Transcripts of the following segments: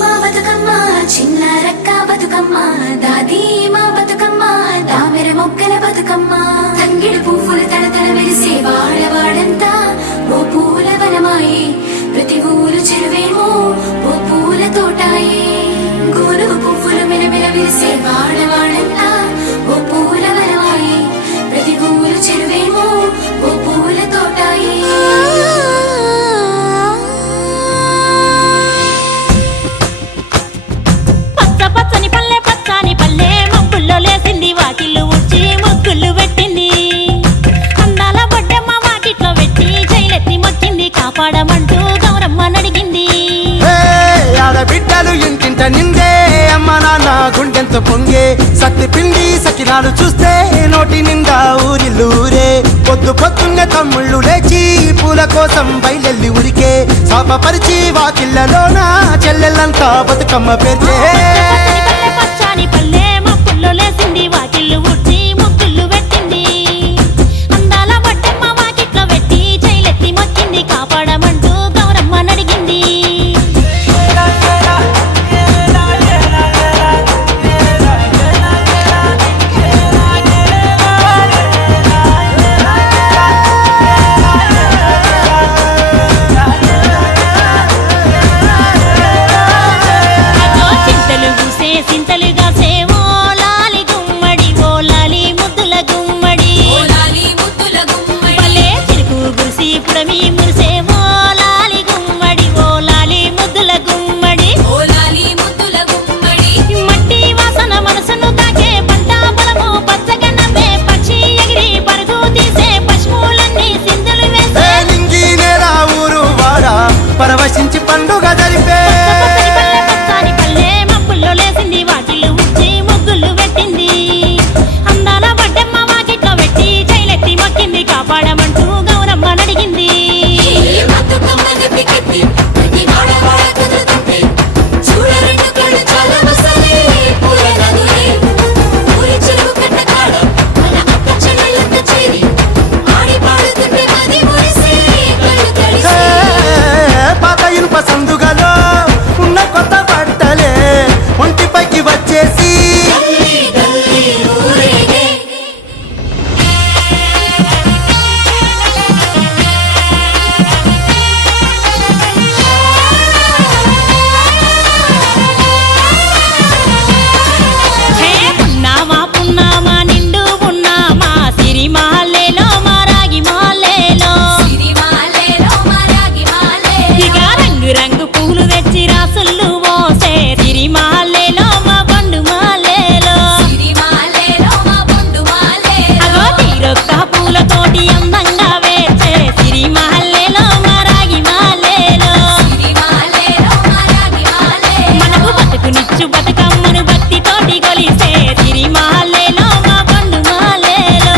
మా బతుకమ్మ చిన్న రక్క బతుకమ్మ దాది మా బతుకమ్మ దామెర మొక్కల బతుకమ్మ తంగిడు పువ్వులు తడతడ వెలిసే వాడవాడంతా ఓ పూల వనమాయే ప్రతి ఊరు చెరువేమో ఓ పూల తోటాయే గోరు పువ్వులు మెలమెల వెలిసే వాడవాడంతా ఓ పూల వనమాయే ప్రతి ఊరు చెరువేమో ఓ పూల తోటాయే పచ్చని పల్లె పచ్చని పల్లె మబ్బుల్లో లేసింది వాకిళ్ళు ఊడ్చి ముగ్గులు పెట్టింది అందాల బొడ్డమ్మ వాకిట్లో పెట్టి జైలెత్తి మొక్కింది కాపాడమంటూ గౌరమ్మ నడిగింది ఆడబిడ్డలు ఇంటింట నిందే అమ్మ నాన్న గుండెంతో పొంగే సత్తి పిండి సకినాలు చూస్తే నోటి నిండా ఊరిల్లూరే పొద్దు పొద్దున్నే తమ్ముళ్ళు లేచి పూల కోసం బయలెల్లి ఉరికే శాపపరిచి వాకిళ్ళలోన చెల్లెళ్ళంతా బతుకమ్మ పేర్చే పచ్చని పల్లె మబ్బుల్లో లేసింది వాకిళ్ళు ఊడ్చి ముగ్గులు పెట్టింది అందాల బొడ్డమ్మ వాకిట్లో పెట్టి జైలెత్తి మొక్కింది కాపాడమంటూ గౌరమ్మ నడిగింది సింతలుగా సేవో లాలి గుమ్మడి ఓ లాలి ముద్దుల గుమ్మడి భలే చిరుకు గురిసి పుడమి మురిసేవో లాలి గుమ్మడి ఓ లాలి ముద్దుల గుమ్మడి మట్టి వాసన మనసును తాకే పంట పొలము పచ్చగా నవ్వే పక్షి ఎగిరి పరుగు తీసే పశువులన్నీ సింధులు వేసే నింగి నేల ఊరు వాడ పరవశించి పండుగ జరిపే పచ్చని పల్లె మబ్బుల్లో లేసింది వాకిళ్ళు ఊడ్చి ముగ్గులు పెట్టింది అందాల బొడ్డమ్మ వాకిట్లో పెట్టి జైలెత్తి మొక్కింది కాపాడమంటూ గౌరమ్మ నడిగింది పాత ఇనుప సందుగలో ఉన్న కొత్త బట్టలే ఒంటిపైకి వచ్చేసి హే పున్నామా పున్నామా నిండు పున్నామా సిరి మాలేలో మా రాగి మాలేలో ఇక రంగు రంగు పూలు తెచ్చి రాసులు మోసే సిరి మాలేలో మా బండు మాలేలో అగో తీరొక్క పూలతోటి అందంగా వేచే సిరి మాలేలో మా రాగి మాలేలో మనకు బతుకునిచ్చు బతుకమ్మను భక్తితోటి కొలిసే సిరి మాలేలో మా బండు మాలేలో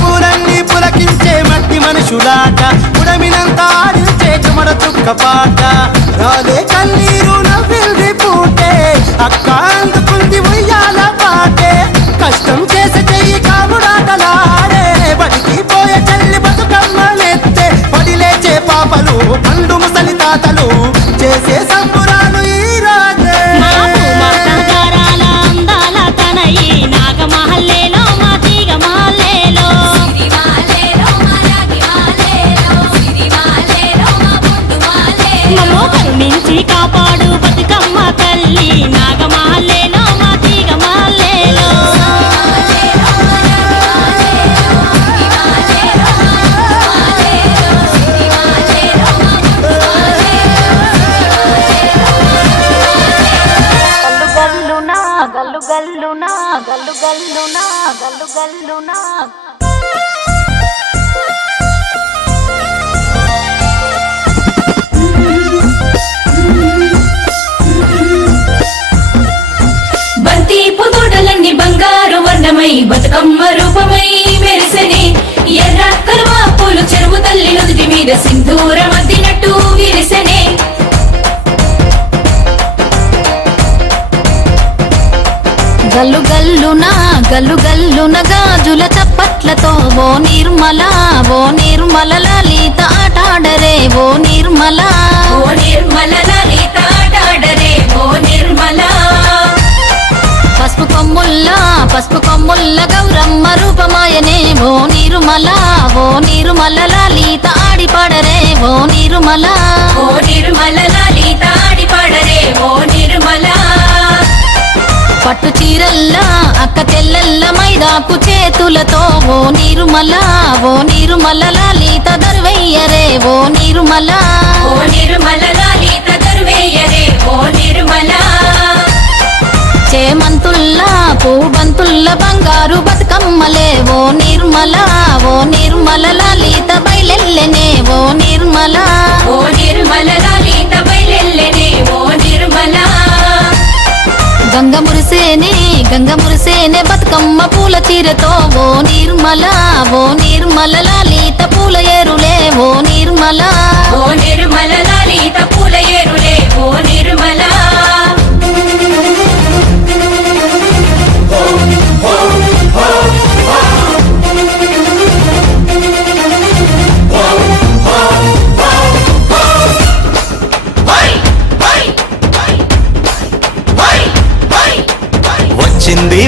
పూలన్నీ పులకించే మట్టి మనుషులాట ఉడమినంతా ఆడించే చెమడ చుక్క పాట రాలే కన్నీరు నవ్విల్ది పూటే అక్క అందుకుంది ఉయ్యాల పాటే కష్టం చేసే చెయ్యి కాముడాటలాడే బడికి పోయే చెల్లి బతుకమ్మనెత్తే పడి లేచే పాపలు పండు ముసలి తాతలు చేసే సంబురాలు ఈ రాజే మా భూమాతాగారాల అందాల తనయి నాగమహల్లేలో మా తీగ మహల్లేలో మమ్మో కరుణించి కాపాడు బతుకమ్మ తల్లి నాగమహల్లేలో మా తీగ మహల్లేలో గల్లు గల్లునా గల్లు గల్లునా గల్లు గల్లునా బంతి పుతోటలన్నీ బంగారు వర్ణమై బతుకమ్మ రూపమై మెరిసెనే ఎర్ర కలువ పూలు చెరువు తల్లి నుదుటి మీద సింధూరం అద్దినట్టు విరిసెనే గల్లు గల్లున గల్లు గల్లున గాజుల చప్పట్లతో ఓ నిర్మల లలిత ఆటాడరే ఓ నిర్మల నిర్మల లలిత ఆడాడరే ఓ నిర్మల. పసుపు కొమ్ముల్ల గౌరమ్మ రూపమాయనే ఓ నిర్మల లలిత ఆడి పాడరే ఓ నిర్మల. ఓ నిర్మల లలిత ఆడి పాడరే ఓ నిర్మల. పట్టు చీరల్లా అక్క తెల్లల్ల మైదాకు చేతులతో ఓ నిర్మల లలిత దర్వయ్యరే ఓ నిర్మల. ఓ నిర్మల లలిత దర్వేయరే ఓ నిర్మల. చేమంతుల్లా పూబంతుల్ల బంగారు బతుకమ్మలే ఓ నిర్మల లలిత బయలెల్లెనే ఓ నిర్మల. ఓ నిర్మల లలిత బయలెల్లెనే ఓ నిర్మల. గంగ మురిసేనే బతుకమ్మ పూల చీరతో ఓ నిర్మల లలిత పూల ఏరులే ఓ నిర్మల. ఓ నిర్మల లలిత పూల ఏరులే ఓ నిర్మల.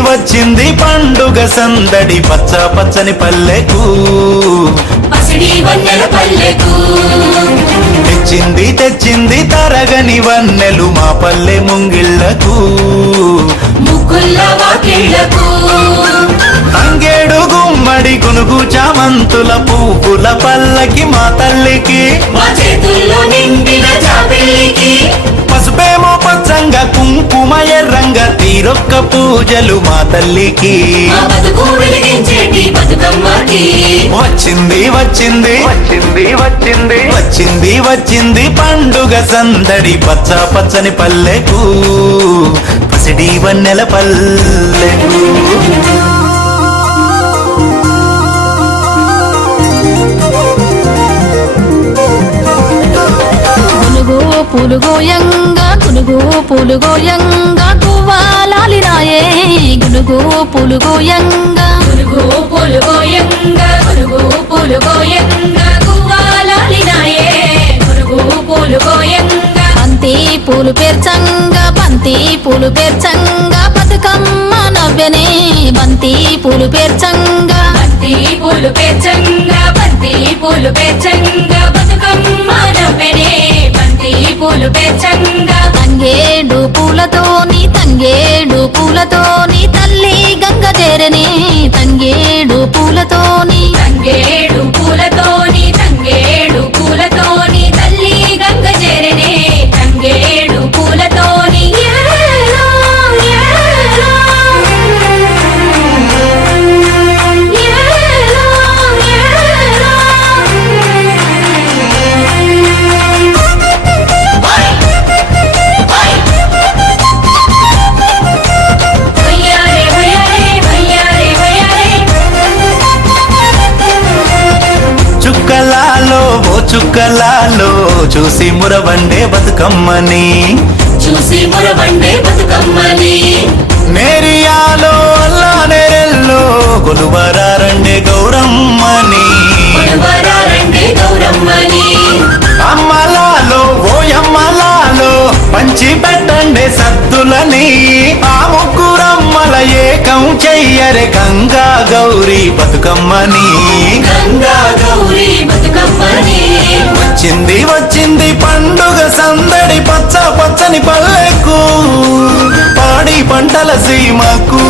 వచ్చింది పండుగ సందడి పచ్చ పచ్చని పల్లెకు. పసిడి వన్నెల పల్లెకు తెచ్చింది తరగని వన్నెలు మా పల్లె ముంగిళ్లకు. ముగ్గుల్ల వాకిళ్లకు తంగేడు గుమ్మడి గునుగు చామంతుల పువ్వుల పల్లకి మా తల్లికి. మా చేతుల్లో నిండిన జాబిల్లికి. పసుపేమో పచ్చంగా కుంకుమ ఎర్రంగా తీరొక్క పూజలు మా తల్లికి. మా బతుకు వెలిగించేటి బతుకమ్మకి. వచ్చింది పండుగ సందడి పచ్చ పచ్చని పల్లెకు. పసిడి వన్నెల పల్లెకు. గునుగు పూలుగోయంగా గువ్వాలాలిరాయే గునుగు పూలుగోయంగా. గునుగు పూలుగోయంగా గునుగు పూలుగోయంగా గువ్వాలాలినాయే గునుగు పూలుగోయంగా. బంతి పూలు పేర్చంగా బతుకమ్మ నవ్వెనే బంతి పూలు పేర్చంగా. బంతి పూలు పేర్చంగా బంతి పూలు పేర్చంగా బతుకమ్మ నవ్వెనే బంతి పూలు పేర్చంగా. తంగేడు పూలతోని తల్లి గంగ చేరనే తంగేడు పూలతోని. తంగేడు పూలతోని తల్లి గంగ చేరనే తంగేడు పూలతోని. ఏలో, ఏలో, ఏలో, ఏలో. వయ్యారే, వయ్యారే, వయ్యారే, వయ్యారే. చుక్కలాలో చూసి మురవండే బతుకమ్మని. నేరియాలో అల్లా నేరెల్లో కొలువరారండే గౌరమ్మని. అమ్మలాలో ఓయమ్మలాలో పంచి పెట్టండే సద్దులని. ఆ ముగ్గురమ్మల ఏకం చెయ్యరే గంగా గౌరీ బతుకమ్మని. వచ్చింది పండుగ సందడి పచ్చ పచ్చని పల్లెకు. పాడి పంటల సీమకు.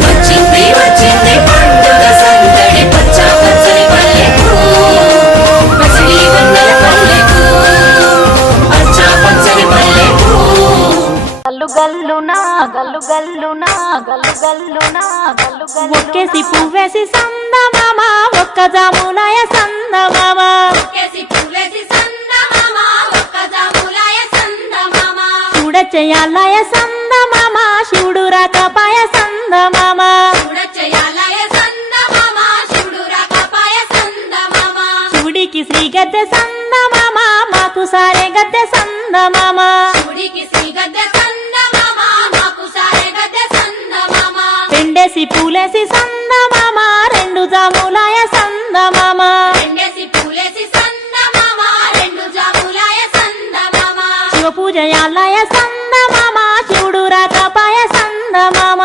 వచ్చింది పండుగ సందడి పచ్చ పచ్చని పల్లెకు. పసిడి వన్నెల పల్లెకు. పచ్చ పచ్చని పల్లెకు. ఒక్కేసి పువ్వేసి సందమామ ఒక్క జాములాయ సందమామ. చూడచెయ్యాలయ సందమామ శివుడు రాకపాయ సందమామ. శివుడికి శ్రీ గద్దె సందమామ మాకు సారే గద్దె సందమామ. పెండేసి పూలేసి సందమామ రెండు జాములాయ సందమామ. పూజ యాలయ సంద మామ శివుడు రాకపాయ సంద మామ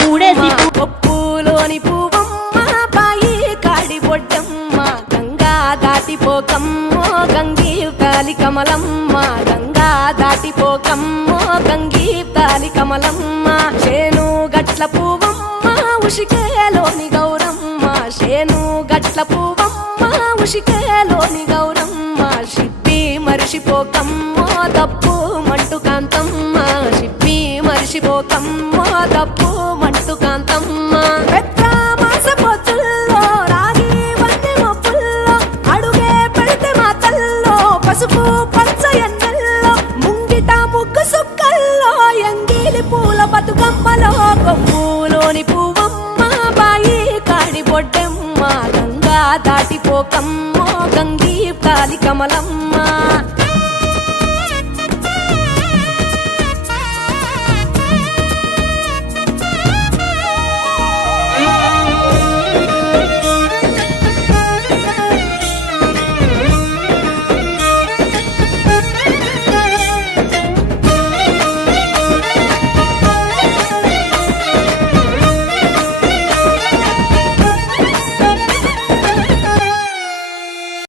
మూడేసి పప్పులోని పువ్వమ్మ బాయి కాడి బొడ్డమ్మ గంగా దాటిపోకమ్మో గంగీ తాలి కమలమ్మ గంగా దాటిపోకమ్మో గంగీ తాలి కమలమ్మ చేను గట్ల పువ్వమ్మ ఉషికేలోని గౌరమ్మ చేను గట్ల పువ్వమ్మ ఉషికేలోని గౌరమ్మ షిప్పి మరిషిపోకమ్మో తప్పు మంటు కాంతమ్మ షిప్పి మరిషిపోకమ్మో తప్పు మంటు కాంతమ్మ పెద్ద మాస పొత్తుల్లో రాగి వంటి మొప్పుల్లో అడుగే పెడితే మా తల్లో పసుపు పచ్చ ఎన్నెల్లో ముంగిట ముగ్గు సుక్కల్లో ఎంగిలి పూల బతుకమ్మలో కొమ్ములోని పువ్వమ్మ బాయి కాడి బొడ్డెమ్మ గంగా దాటిపోకమ్మో గంగీ తాలి కమలమ్మ